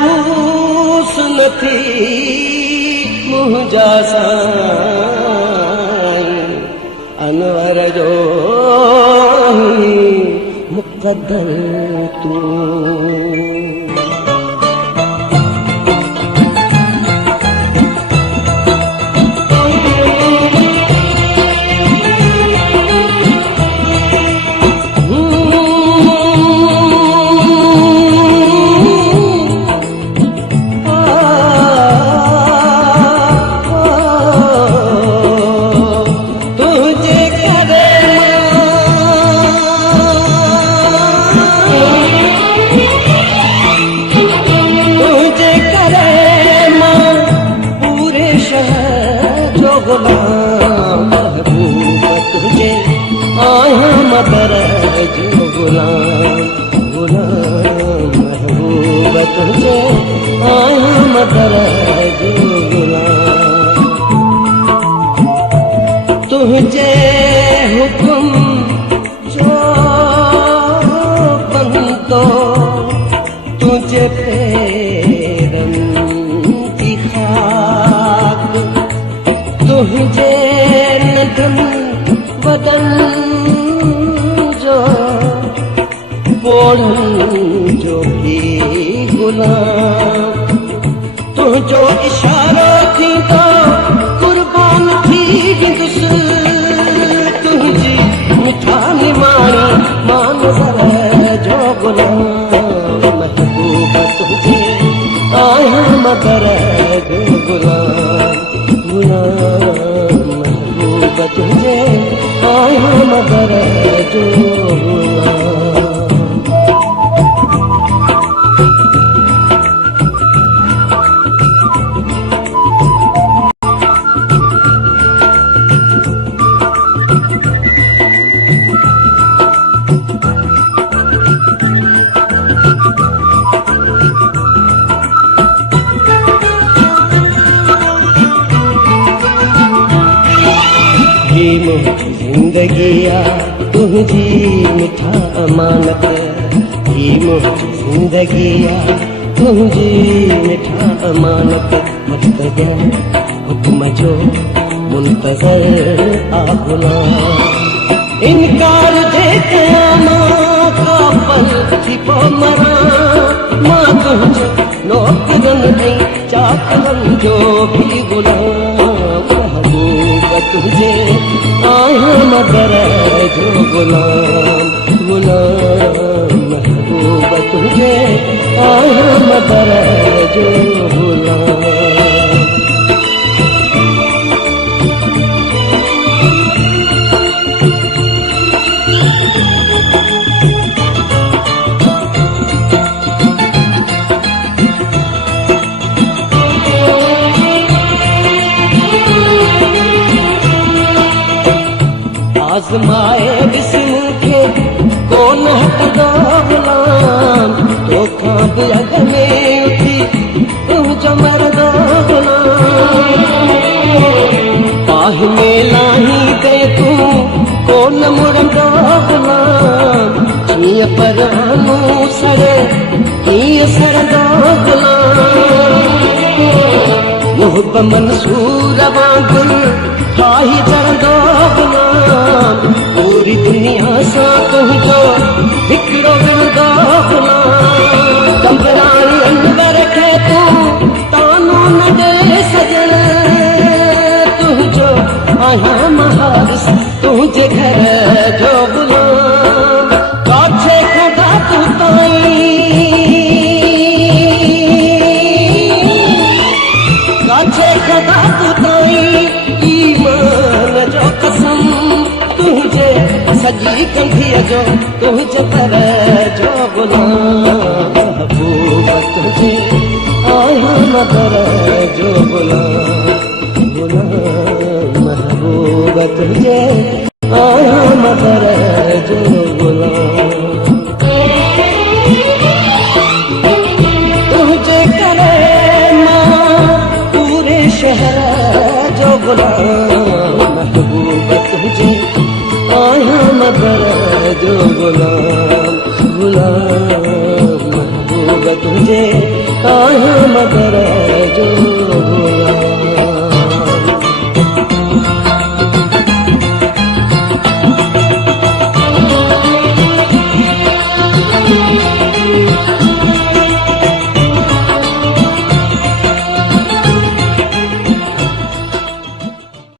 कायूस नथी मुंहिंजा साईं अनवर जो मुक़द्दर तूं तुझे हुक्म जो बंदो तुझे पैरन की खाक तुझे नदन बदन जो बोढ़न जो भी गुलाम तुझो इशारो थी तो कुर्बान थी हिंदुस तुझी मिठा निमाणी मान जरा जो गुलाम महबूबा तुझे आया मगर जो गुलाम महबूबा तुझे आया मगर जो गुलाम जिंदगिया तुझी मिठा अमानत ही मुझी जिंदगिया तुझी मिठा अमानत मत गया हुक्म जो मुंतजर आ गुलाम इनकार जे क़यामत का पल थी पो मरा मां तुझे नौकरन ऐं चाकरन जो भी गुलाम महबूब तुझे आया मगर जो गुलाम महबूब तुझे आया मगर जो गुलाम आज़माए जिस्म के कौन हटदा गुलाम तोखां बि अॻ में उथी तुंहिंजो मरदा गुलाम पाह में लाही ते तूं कोन मुड़ंदा गुलाम जीअं परवानो सड़े कीअं सड़ंदा गुलाम मुहब मंसूर वांगुरु ठाही चढ़ंदा गुलाम पूरी दुनिया सां तुंहिंजो हिकिड़ो विरदा गुलाम कंबराणी अंबर खे तूं तानो न ॾे सजण तुंहिंजो आहियां महारिस तुंहिंजे घर जो गुलाम काछे खड़ा तूं काछे खड़ा तूं ईमान जो कसम तुझे सजी कंधीअ जो तुझे पर जो गुलाम महबूब तुझे आया मगर जो गुलाम महबूब तुझे आया मगर जो गुलाम तुझे करे मां पूरे शहर जो गुलाम महबूब तुझे आया मगर जो गुलाम महबूब तुझे आया मगर जो